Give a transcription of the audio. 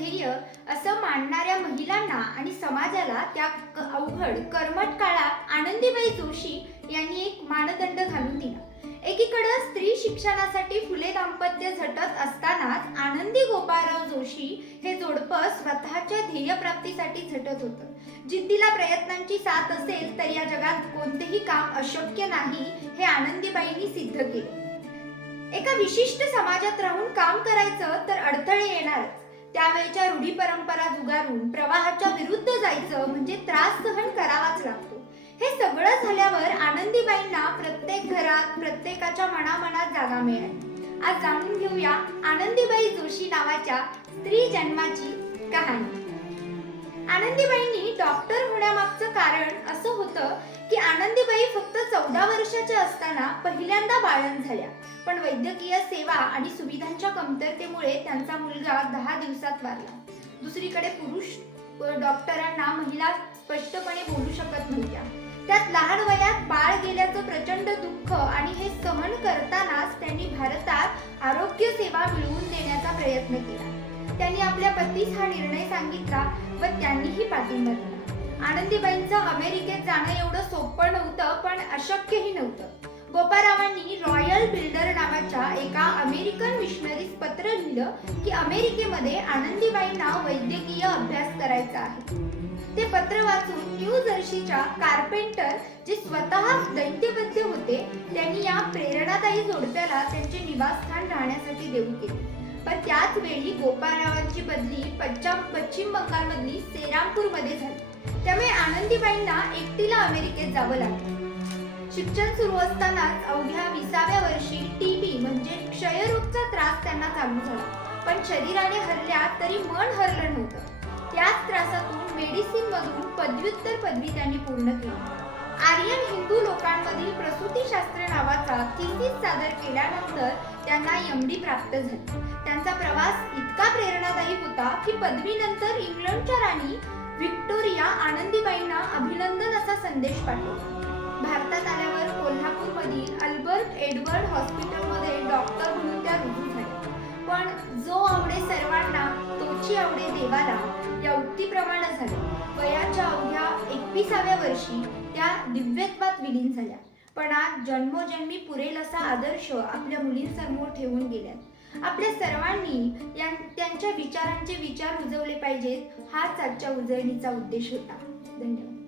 ध्येय असं मानणाऱ्या महिलांना आणि समाजाला त्या अवघड कर्मठ काळात आनंदीबाई जोशी यांनी एक मानदंड घालून दिला. एकीकडे स्त्री शिक्षणासाठी फुले दाम्पत्य झटत असतानाच आनंदी गोपाळराव जोशी हे जोडपं स्वतःच्या ध्येयप्राप्तीसाठी झटत होतं. जिद्दीला प्रयत्नांची साथ असेल तर या जगात कोणतेही काम अशक्य नाही हे आनंदीबाईंनी सिद्ध केले. एका विशिष्ट समाजात राहून काम करायचं तर अडथळे येणारच. त्यावेळच्या रूढी परंपरा झुगारून प्रवाहाच्या विरुद्ध जायचं म्हणजे त्रास सहन करावाच लागतो. हे सगळं झाल्यावर आनंदीबाईंना प्रत्येक घरात प्रत्येकाच्या मनामनात जागा मिळाली. आज जाणून घेऊया आनंदीबाई जोशी नावाच्या स्त्री जन्माची कहाणी. आनंदीबाईंनी डॉक्टर होण्यामागचं कारण असं होतं की आनंदीबाई फक्त 14 वर्षाच्या असताना पहिल्यांदा बाळंत झाल्या. पण वैद्यकीय सेवा आणि सुविधांच्या कमतरतेमुळे त्यांचा मुलगा 10 दिवसात वारला. दुसरीकडे पुरुष डॉक्टरांना महिला स्पष्टपणे बोलू शकत नव्हत्या. त्यात लहान वयात बाळ गेल्याचं प्रचंड दुःख आणि हे सहन करतानाच त्यांनी भारतात आरोग्य सेवा मिळवून देण्याचा प्रयत्न केला. त्यांनी आपल्या पतीस हा निर्णय सांगितला व त्यांनीही पाठिंबा दिला. आनंदीबाईंचं अमेरिकेत जाणं एवढं सोपं नव्हतं पण अशक्यही नव्हतं. गोपाळरावांनी रॉयल बिल्डर नावाच्या एका अमेरिकन मिशनरीस पत्र लिहिलं की अमेरिकेमध्ये आनंदीबाईंना वैद्यकीय अभ्यास करायचा आहे. ते पत्र वाचून न्यू जर्सीच्या कार्पेंटर जे स्वतः दैत्यवैद्य होते त्यांनी या प्रेरणादायी जोडप्याला त्यांचे निवासस्थान राहण्यासाठी देऊ केले. पण त्याच वेळी गोपाळरावांची बदली पश्चिम बंगालमधली सेरामपूरमध्ये झाली. त्यामुळे आनंदीबाईंना एकटीला अमेरिकेत जावं लागलं. शिक्षण सुरू असतानाच अवघ्या 20व्या वर्षी टीबी म्हणजे क्षयरोगचा त्रास त्यांना चालू झाला. पण शरीराने हरल्या तरी मन हरलं नव्हतं. त्याच त्रासातून मेडिसिन मधून पदव्युत्तर पदवी त्यांनी पूर्ण केली. आर्यन हिंदू लोकांमधील प्रसूतीशास्त्र नावाचा थिसीस सादर केल्यानंतर त्यांना एमडी प्राप्त झाली. त्यांचा प्रवास इतका प्रेरणादायी होता की पदवीनंतर इंग्लंडच्या राणी व्हिक्टोरिया आनंदीबाईंना अभिनंदन असा संदेश पाठवला. भारतात आल्यावर कोल्हापूरमधील अल्बर्ट एडवर्ड हॉस्पिटलमध्ये डॉक्टर म्हणून त्या रुजू झाल्या. पण जो आवडे सर्वांना तोची आवडे देवाला या उक्तीप्रमाणे झाले. वयाच्या अवघ्या 21व्या वर्षी त्या दिव्यत्वात विलीन झाल्या. पण आज जन्मोजन्मी पुरेल असा आदर्श आपल्या मुलींसमोर ठेवून गेल्यात. आपल्या सर्वांनी त्यांच्या विचारांचे विचार रुजवले पाहिजेत हाच आजच्या उजळणीचा उद्देश होता. धन्यवाद.